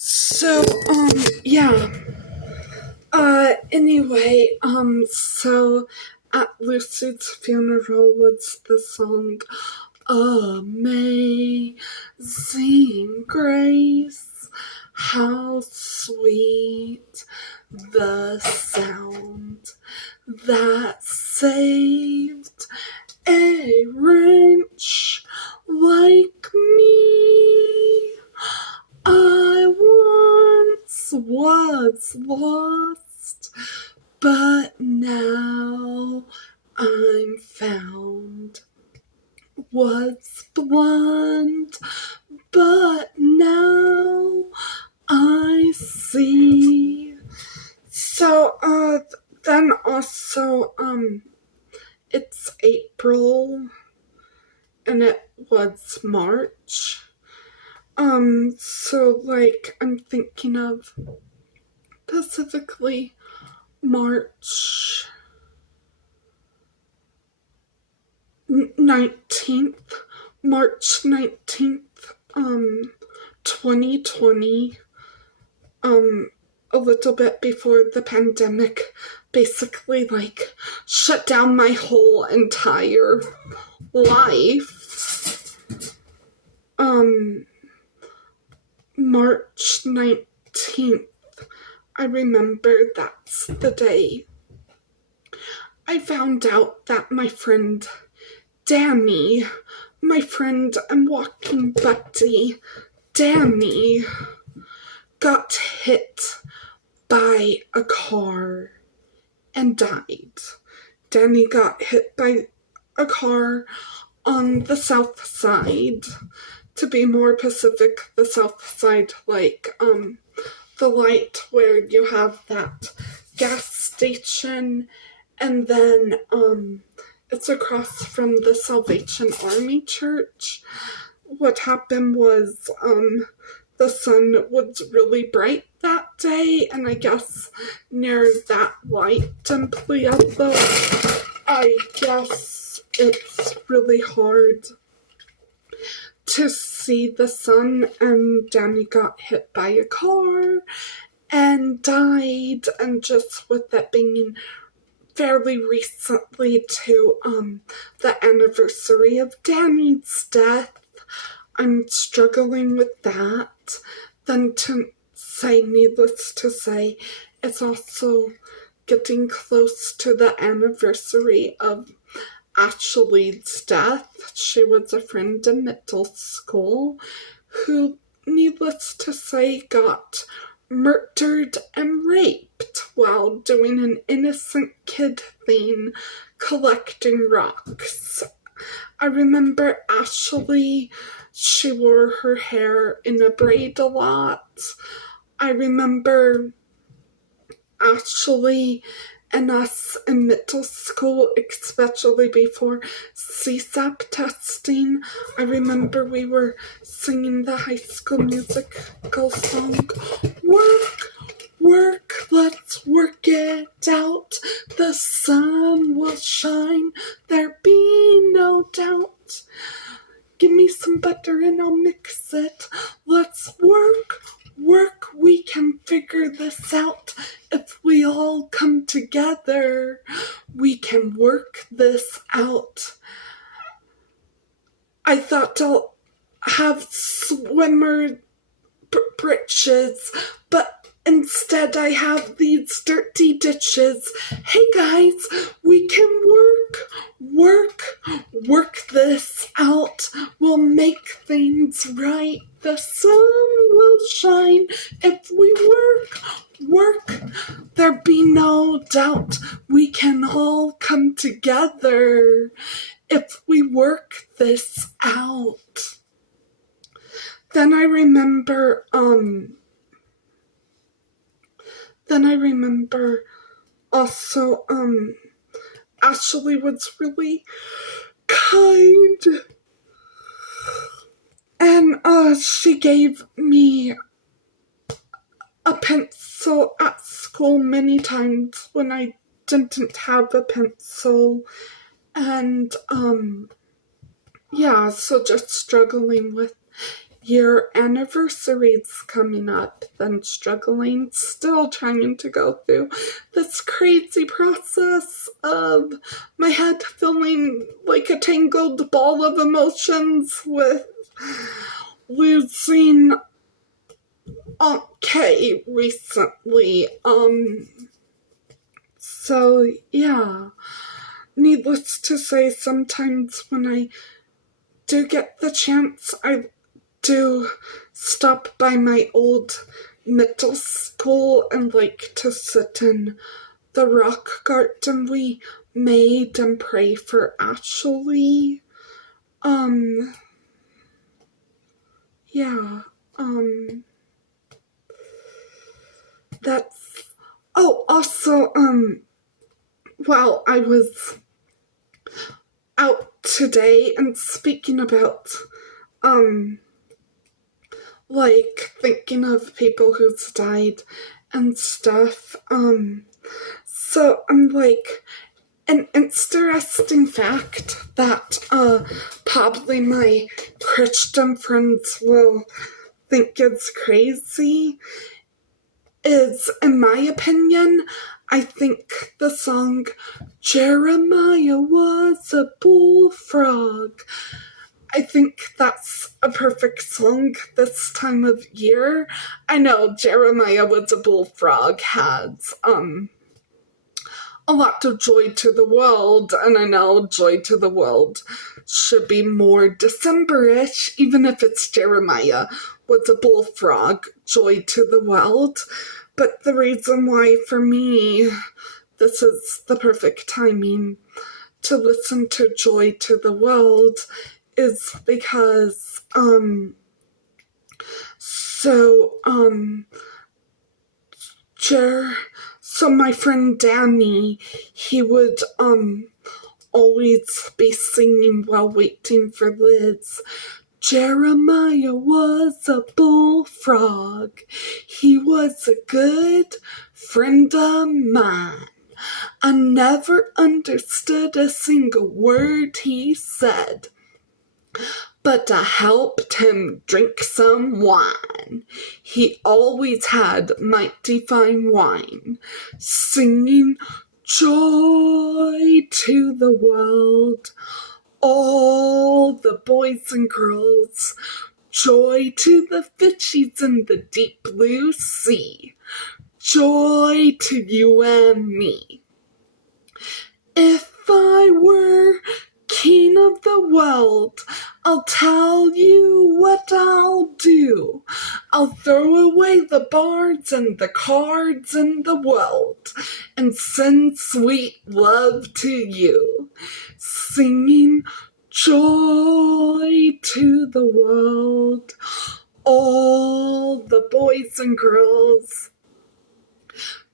So, yeah. Anyway, so at Lucy's funeral was the song Amazing Grace. How sweet the sound that saved a wretch like me. I once was lost, but now I'm found. Was blind, but now I see. So, then also, it's April, and it was March. So like I'm thinking of specifically March 19th, March 19th, 2020, a little bit before the pandemic basically like shut down my whole entire life. March 19th, I remember that's the day I found out that my friend Danny, my friend and walking buddy, Danny, got hit by a car and died. Danny got hit by a car on the south side. To be more specific, the south side, like, the light where you have that gas station, and then, it's across from the Salvation Army Church. What happened was, the sun was really bright that day, and I guess near that light in Pliado, I guess it's really hard to see the sun, and Danny got hit by a car and died, and just with it being fairly recently to the anniversary of Danny's death, I'm struggling with that. Then to say, needless to say, it's also getting close to the anniversary of Ashley's death. She was a friend in middle school who, needless to say, got murdered and raped while doing an innocent kid thing, collecting rocks. I remember Ashley, she wore her hair in a braid a lot. I remember Ashley and us in middle school, especially before CSAP testing. I remember we were singing the High School Musical song, "Work, work, let's work it out. The sun will shine, there be no doubt. Give me some butter and I'll mix it. Let's work, work, we can figure this out. If we all come together, we can work this out." I thought I'll have swimmer britches, but instead I have these dirty ditches. Hey guys, we can work this out. We'll make things right. The sun will shine if we work. There be no doubt we can all come together if we work this out. Then I remember also, Ashley was really kind, and, she gave me a pencil at school many times when I didn't have a pencil, and, yeah, so just struggling with, year anniversaries coming up, then struggling, still trying to go through this crazy process of my head feeling like a tangled ball of emotions with losing Aunt Kay recently. So yeah, needless to say, sometimes when I do get the chance, I do stop by my old middle school and like to sit in the rock garden we made and pray for Ashley. Yeah, that's, oh, also, while I was out today and speaking about, like, thinking of people who's died and stuff, so I'm like, an interesting fact that, probably my Christian friends will think is crazy is, in my opinion, I think the song Jeremiah Was a Bullfrog, I think that's a perfect song this time of year. I know Jeremiah Was a Bullfrog has, a lot of joy to the world, and I know joy to the world should be more December-ish, even if it's Jeremiah Was a Bullfrog, joy to the world. But the reason why, for me, this is the perfect timing to listen to Joy to the World is because, so my friend Danny, he would, always be singing while waiting for Liz. Jeremiah was a bullfrog. He was a good friend of mine. I never understood a single word he said, but I helped him drink some wine. He always had mighty fine wine, singing joy to the world. All the boys and girls, joy to the fishies in the deep blue sea, joy to you and me. If I were king of the world, I'll tell you what I'll do. I'll throw away the bards and the cards in the world and send sweet love to you, singing joy to the world. All the boys and girls,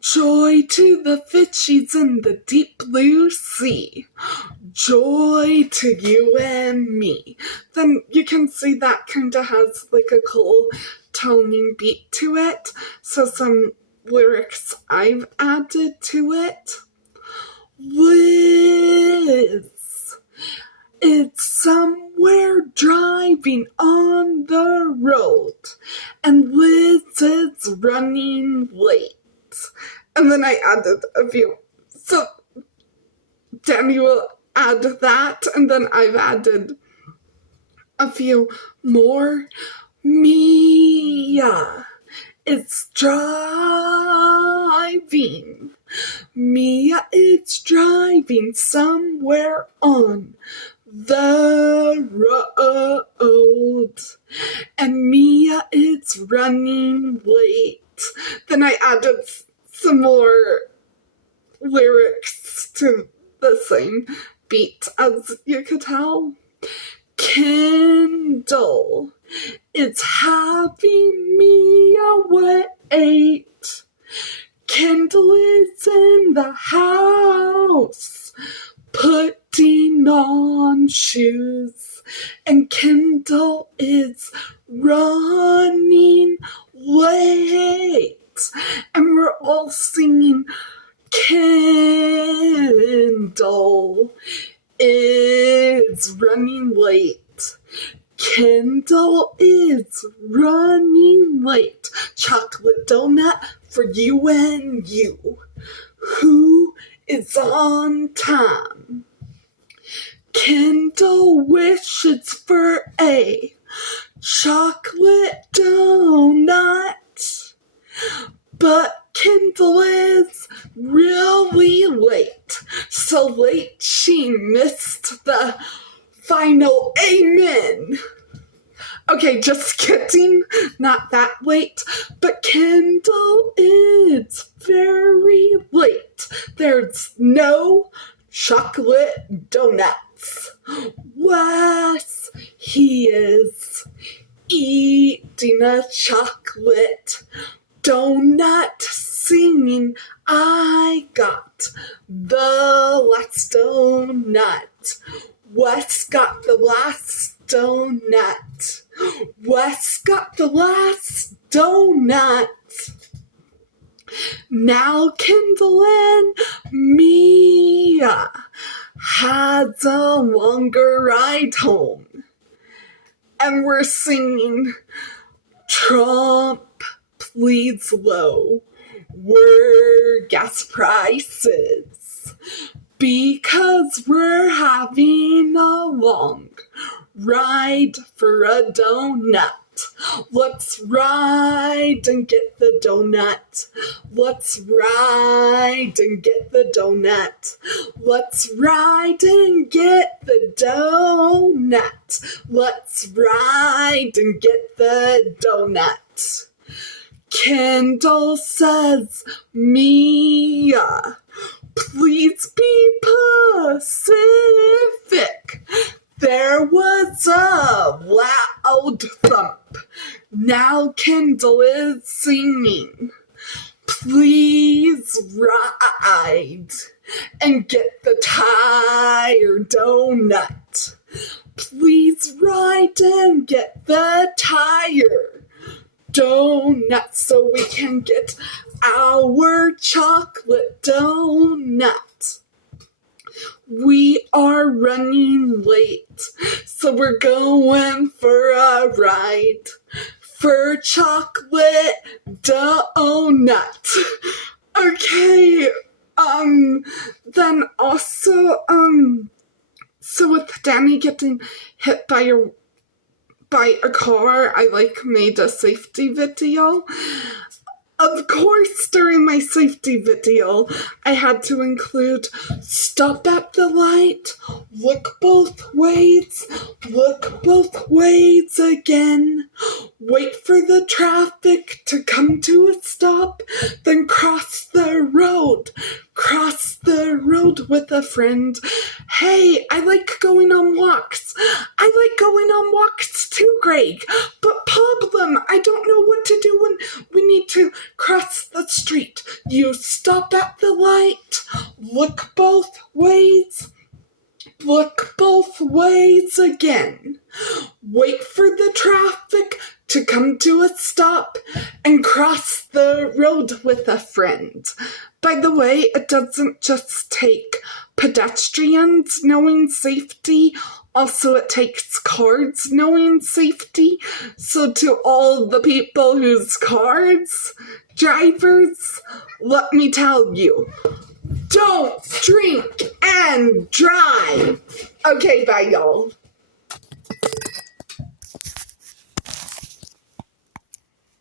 joy to the fishies in the deep blue sea, joy to you and me. Then you can see that kind of has like a cool toning beat to it. So some lyrics I've added to it. Liz is somewhere driving on the road, and Liz is running late. And then I added a few. So Danny will add that, and then I've added a few more. Mia is driving. Mia is driving somewhere on the road, and Mia is running late. Then I added some more lyrics to the same beat, as you could tell. Kendall is having Mia wait. Kendall is in the house, putting on shoes, and Kendall is running late, and we're all singing, Kendall is running late. Kendall is running late. Chocolate donut for you and you. Who is on time? Kendall wishes for a chocolate donut. But Kendall is really late. So late she missed the final amen. Okay, just kidding. Not that late. But Kendall is very late. There's no chocolate donuts. Wes, he is eating a chocolate donut, singing, I got the last donut. Wes got the last donut. Wes got the last donut. Now Kendall and Mia has a longer ride home. And we're singing, Trump, please lower gas prices. Because we're having a long ride for a donut. Let's ride and get the donut. Let's ride and get the donut. Let's ride and get the donut. Let's ride and get the donut. Kendall says, Mia, please be Pacific. There was a loud thump. Now Kendall is singing, please ride and get the tire donut. Please ride and get the tire donut so we can get our chocolate donut. We are running late, so we're going for a ride for chocolate donut. Okay, then also, so with Danny getting hit by a car, I made a safety video. Of course, during my safety video, I had to include stop at the light, look both ways again, wait for the traffic to come to a stop, then cross the road with a friend. Hey, I like going on walks. I like going on walks too, Greg. But problem, I don't know what to do when we need to cross the street. You stop at the light, look both ways again. Wait for the traffic to come to a stop and cross the road with a friend. By the way, it doesn't just take pedestrians knowing safety, also it takes cars knowing safety. So to all the people whose cars, drivers, let me tell you, don't drink and drive. Okay, bye y'all.